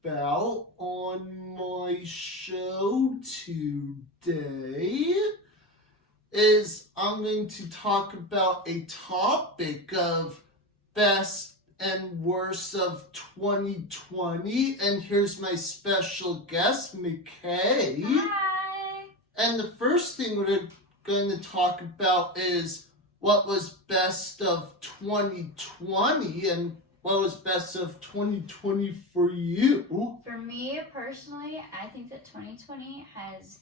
about on my show today is I'm going to talk about a topic of best and worst of 2020. And here's my special guest, McKay. Hi! And the first thing we're going to talk about is what was best of 2020 and what was best of 2020 for you? For me personally, I think that 2020 has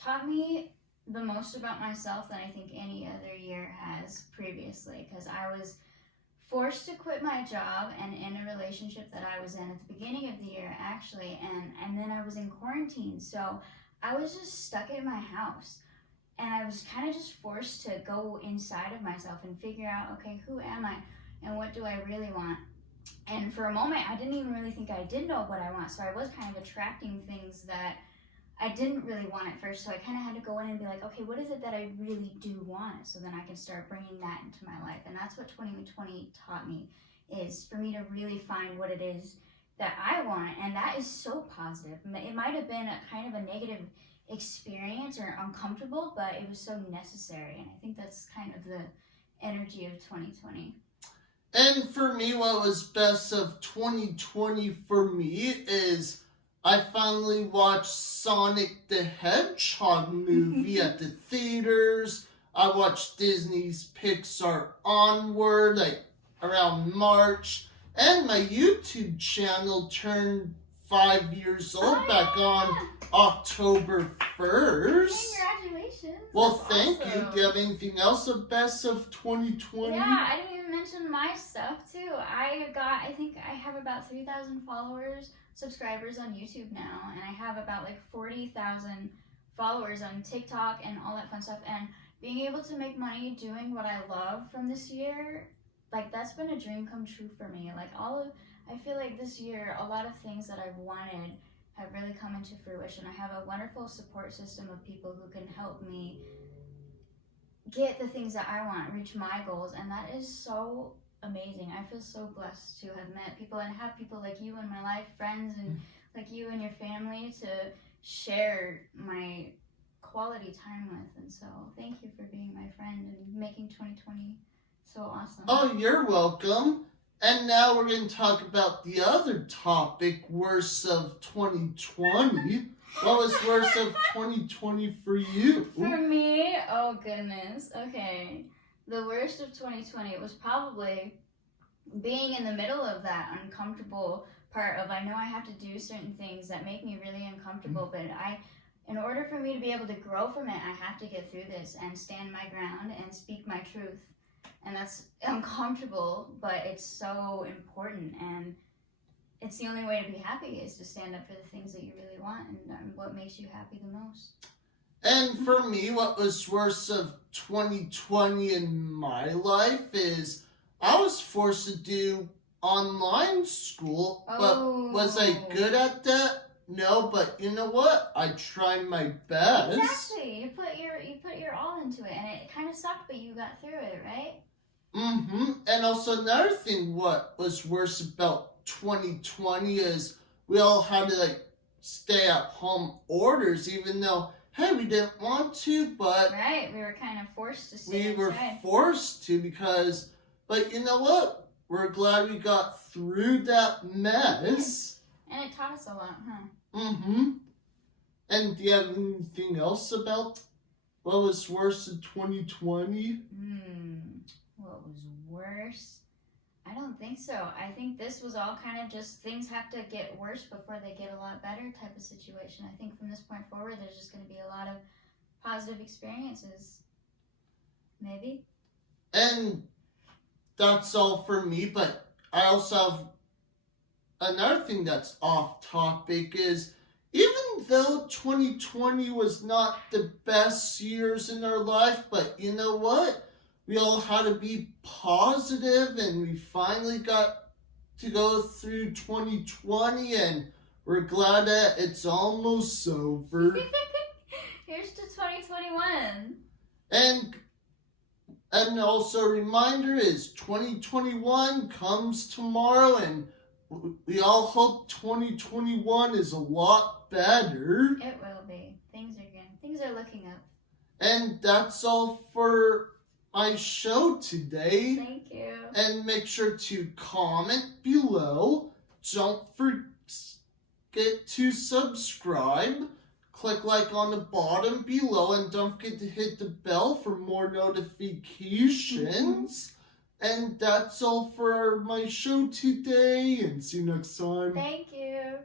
taught me the most about myself than I think any other year has previously, because I was forced to quit my job and in a relationship that I was in at the beginning of the year actually, and then I was in quarantine, so I was just stuck in my house. And I was kind of just forced to go inside of myself and figure out, okay, who am I and what do I really want? And for a moment, I didn't even really think I did know what I want. So I was kind of attracting things that I didn't really want at first. So I kind of had to go in and be like, okay, what is it that I really do want? So then I can start bringing that into my life. And that's what 2020 taught me, is for me to really find what it is that I want. And that is so positive. It might have been a kind of a negative experience or uncomfortable, but it was so necessary, and I think that's kind of the energy of 2020. And for me, what was best of 2020 for me is I finally watched Sonic the Hedgehog movie at the theaters. I watched Disney's Pixar Onward around March, and my YouTube channel turned 5 years old back on October 1st. Congratulations. Well, That's thank awesome. you. Do you have anything else of best of 2020? Yeah, I didn't even mention my stuff too. I think I have about 3,000 subscribers on YouTube now, and I have about 40,000 followers on TikTok and all that fun stuff. And being able to make money doing what I love from this year, that's been a dream come true for me. I feel like this year, a lot of things that I've wanted have really come into fruition. I have a wonderful support system of people who can help me get the things that I want, reach my goals, and that is so amazing. I feel so blessed to have met people and have people like you in my life, friends, and like you and your family to share my quality time with. And so thank you for being my friend and making 2020 so awesome. Oh, you're welcome. And now we're going to talk about the other topic, worst of 2020. What was worst of 2020 for you? For me, oh goodness. Okay. The worst of 2020 was probably being in the middle of that uncomfortable part of, I know I have to do certain things that make me really uncomfortable, but in order for me to be able to grow from it, I have to get through this and stand my ground and speak my truth. And that's uncomfortable, but it's so important, and it's the only way to be happy is to stand up for the things that you really want and what makes you happy the most. And for me, what was worst of 2020 in my life is I was forced to do online school, but was I good at that? No, but you know what? I tried my best. Exactly. You put your all into it, and it kind of sucked, but you got through it, right? And also another thing, what was worse about 2020 is we all had to stay at home orders, even though, hey, we didn't want to, but right, we were kind of forced to stay inside. Were forced to but you know what? We're glad we got through that mess. And it taught us a lot, huh? And do you have anything else about what was worse in 2020? What was worse? I don't think so. I think this was all kind of just things have to get worse before they get a lot better type of situation. I think from this point forward, there's just going to be a lot of positive experiences. Maybe. And that's all for me, but I also have another thing that's off topic is even though 2020 was not the best years in our life, but you know what? We all had to be positive, and we finally got to go through 2020, and we're glad that it's almost over. Here's to 2021. And also a reminder is 2021 comes tomorrow, and we all hope 2021 is a lot better. It will be. Things are looking up. And that's all for my show today. Thank you. And make sure to comment below. Don't forget to subscribe. Click like on the bottom below, and don't forget to hit the bell for more notifications. And that's all for my show today, and see you next time. Thank you.